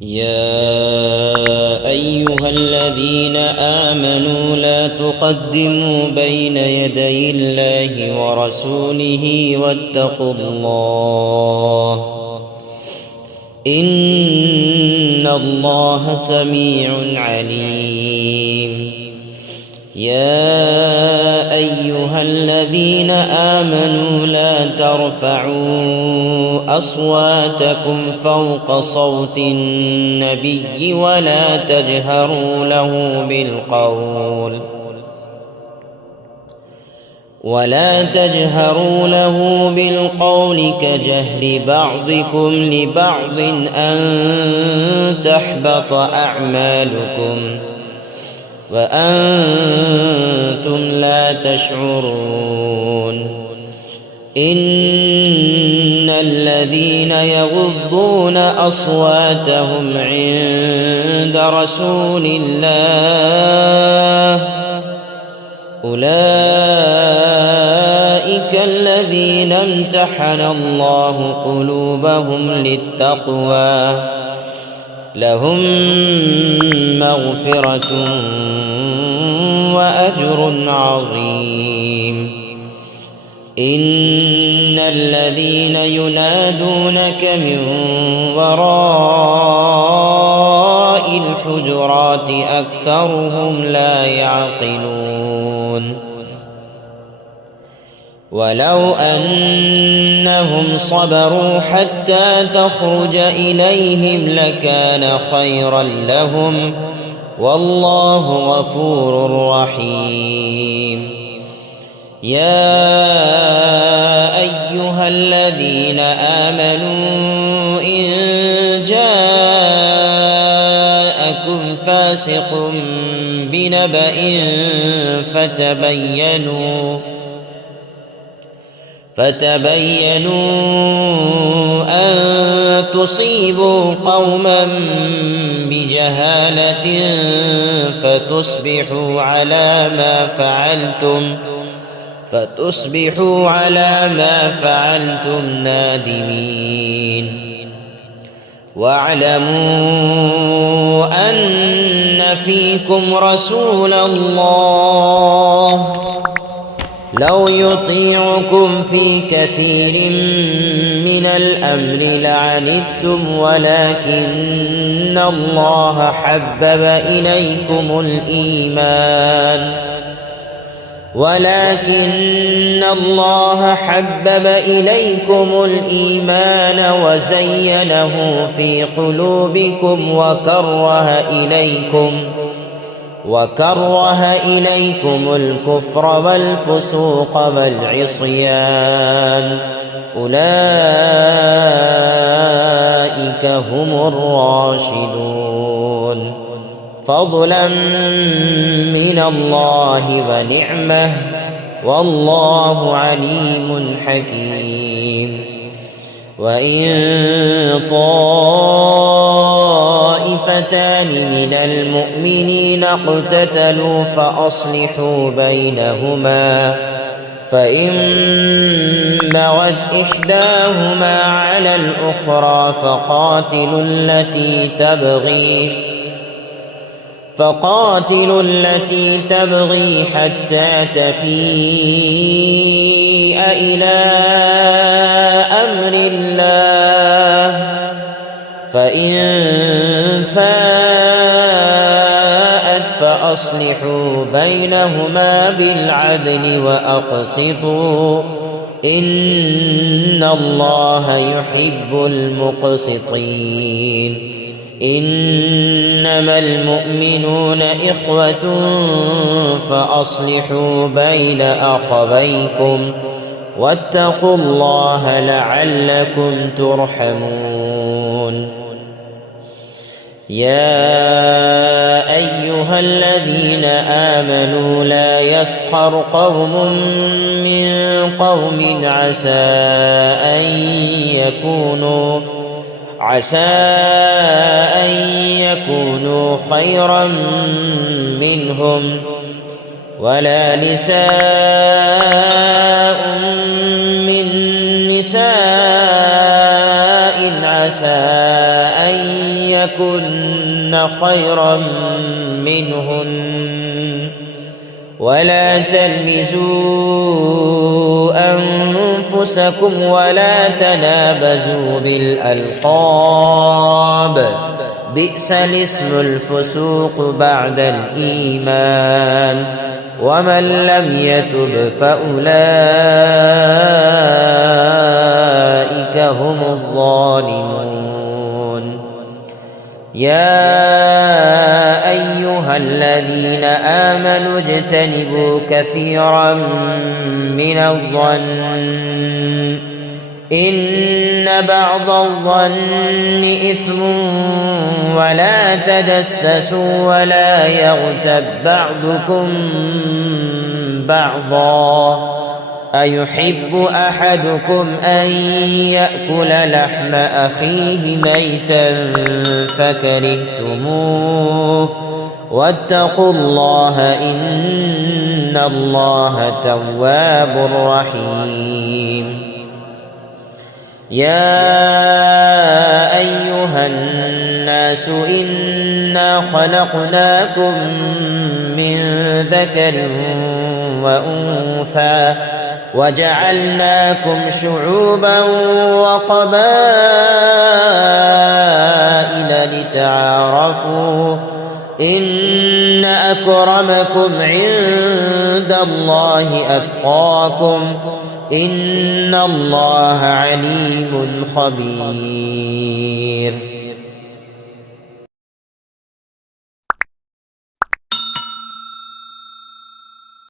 يا أيها الذين آمنوا لا تقدموا بين يدي الله ورسوله واتقوا الله إن الله سميع عليم. يا أيها الذين آمنوا لا ترفعوا أصواتكم فوق صوت النبي ولا تجهروا له بالقول كجهر بعضكم لبعض أن تحبط أعمالكم وأنتم لا تشعرون. إن الذين يغضون أصواتهم عند رسول الله أولئك الذين امتحن الله قلوبهم للتقوى لهم مغفرة وأجر عظيم. إن الذين ينادونك من وراء الحجرات أكثرهم لا يعقلون. ولو أنهم صبروا حتى تخرج إليهم لكان خيرا لهم والله غفور رحيم. يا أيها الذين آمنوا إن جاءكم فاسق بنبأ فتبينوا أن تصيبوا قوما بجهالة فتصبحوا على ما فعلتم نادمين. واعلموا أن فيكم رسول الله لو يطيعكم في كثير من الأمر لعنتم ولكن الله حبب إليكم الإيمان وزينه في قلوبكم وكره إليكم الكفر والفسوق والعصيان أولئك هم الراشدون فضلا من الله ونعمه والله عليم حكيم. وإن طائفتان من المؤمنين اقتتلوا فأصلحوا بينهما فإن بغت إحداهما على الأخرى فقاتلوا التي تبغي حتى تفيء إلى أمر الله فإن فاءت فأصلحوا بينهما بالعدل وأقسطوا إن الله يحب المقسطين. إنما المؤمنون إخوة فأصلحوا بين أخويكم واتقوا الله لعلكم ترحمون. يا أيها الذين آمنوا لا يسخر قوم من قوم عسى أن يكونوا خيرا منهم ولا نساء من نساء عسى أن يكن خيرا منهن ولا تلمزوا أنفسكم ولا تنابزوا بالألقاب بئس الاسم الفسوق بعد الإيمان ومن لم يتب فأولئك هم الظالمون. يا أيها الذين آمنوا اجتنبوا كثيرا من الظن إن بعض الظن إثم ولا تجسسوا ولا يغتب بعضكم بعضا أيحب أحدكم أن يأكل لحم أخيه ميتا فكرهتموه واتقوا الله إن الله تواب رحيم. يا أيها الناس إنا خلقناكم من ذكر وأنثى وجعلناكم شعوبا وقبائل لتعارفوا إن أكرمكم عند الله أتقاكم إن الله عليم خبير.